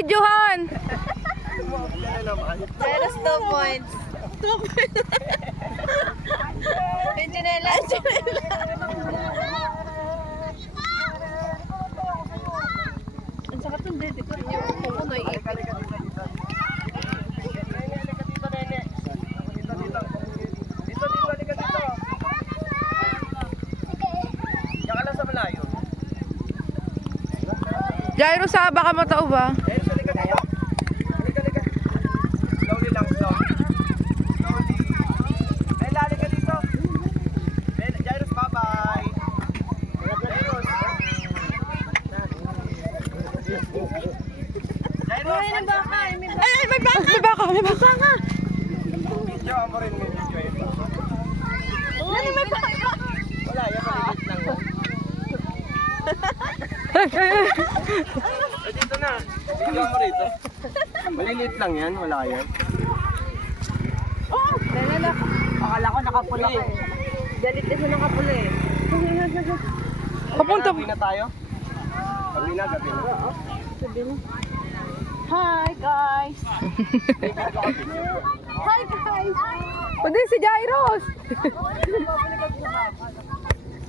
binibidyohan. Meron two points. Two points. Yung chinela. Ang sakit ng dede ko. Yung kuko na iipit. Jairo sa baka matao ba? Ay, may baka. Ay, may baka. Ay, ay, may baka! May baka, may baka! video mo rin, may video yun. Ano may baka? Wala, yan malilit lang. Ay, ay, ay. Eh, dito na. Video mo rito. Maliliit lang yan, wala yan. Dala Akala ko nakapula ka eh. Galit kasi nakapula eh. Papunta. Gabi na tayo? Gabi na, gabi na. Sabi mo. Hi guys! Hi guys! Pwede si Jairos.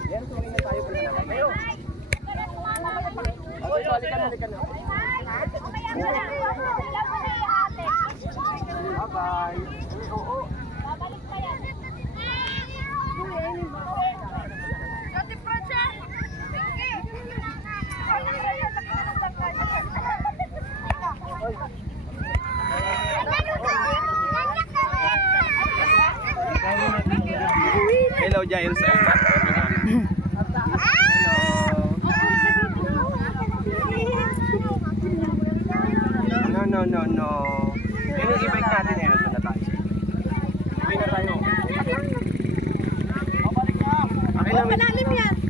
Yan, tuloy na tayo. Pwede na kayo. Okay, so, halika na, halika na. Bye-bye. Hello, Jairus. Hello. No, no, no, no. Yan yung e-bike natin eh. Nandun na tayo. E-bike na tayo. Okay lang. Yan!